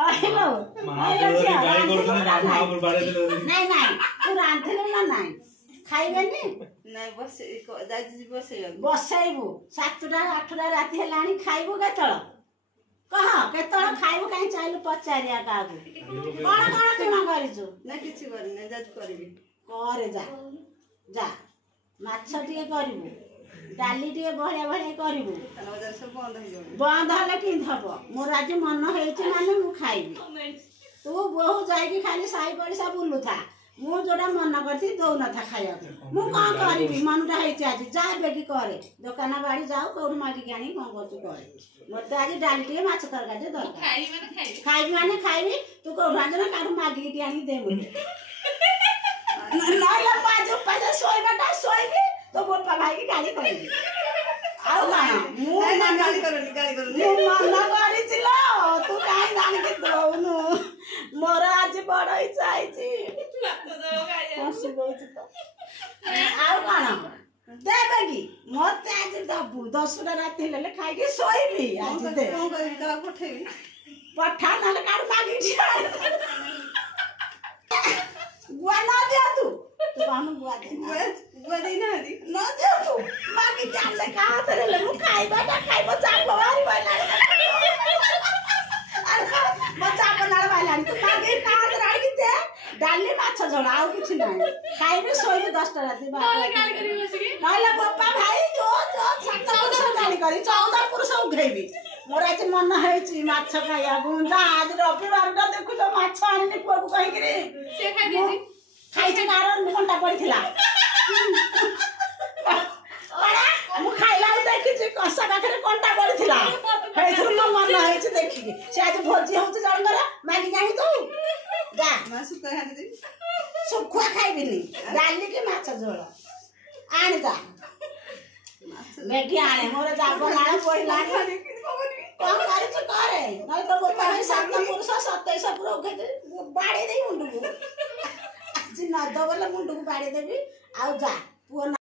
hello गाड़ी करछन बाबू आपुर बाड़े देले नहीं नहीं तू रांधिले ना नहीं खाइबेनी नहीं बस दादी बसैबू 7टा 8टा राति हेलानी खाइबू केतळ कह केतळ खाइबू काई चाइलु पचारिया कागु कोन कोन तुमा करिछु ना किछि करने दादी करबी करे जा जा माछ टिके करिबू डाली टिके बढिया बढिया करिबू बाजार सब बंद हो जाबो बंद हले कि धब मोर आज मन हेछि माने मु खाइबी तू बहु जाइकी खाली साई पड़िसा बुलु था मु जोड़ा मन करती दौ न था खाया मु कौन करिबी मनटा हेछि आज जा बेगी करे दुकान बाड़ी जाऊ कोड मागी गानी कोन करछु करे मते आज डाली टिके माछ तरकारी दरकार खाइबी माने खाइबी तू कोड रांजना काडू मागी टी आनी दे मु नाला पाजो पाजो सोइबाटा सोइबी तो बोपा भाई की गाली करबी आउ ना मु ना गाली करनी मु मन करिছিলো तू काई जानि के दौनु मोर आज बड़ इच्छा आइछि हसी गइछि तो आउ कोन देबेगी मते आज दबु 10टा राति हेले खाइ के सोइबी आज दे कोन करबी का पठेबी पठा नाले काड मागी छिया गुआ ना दिया तू बानु गुआ दे गुआ दे ना दी ना दिया तू मागी जाले का हातरे ले मु खाइबाटा खाइबो चाप बारी बाला बच्चा बनाड़ बाला तू मागी का हातरे आगी दे डाली माछ झोड़ा आउ किछि नै खाइबे सोइबे 10टा राति बा गाली करी बसिकी नहले पप्पा भाई जो 14 गाली करी 14 पुरुष उघेबी मोर आज मन हेछि माछ खाइया गुंडा आज रविवार टा देखु तो माछ आनिनी पुअ कहि रे से खाइ दिछि खाइछि कारण घंटा पड़िथिला मु खाइला देखिछि कसा पाखरे कंटा पड़िथिला हेथुर म मन हेछि देखिकी से आज भोजी होछि जणगर मागी जानि तू जा मासु कहा दे सुखुआ खाइबिनी डाली के माछ झोଳ आनि जा बेगी आने मोर जाबो नाळ पइला कौन करिछु करे नै तो बोता है 7 पुरुष 27 पुरो उखे बाड़ी देई मुंडू आज न दबले मुंडू बाड़ी देबी आउ जा पुओ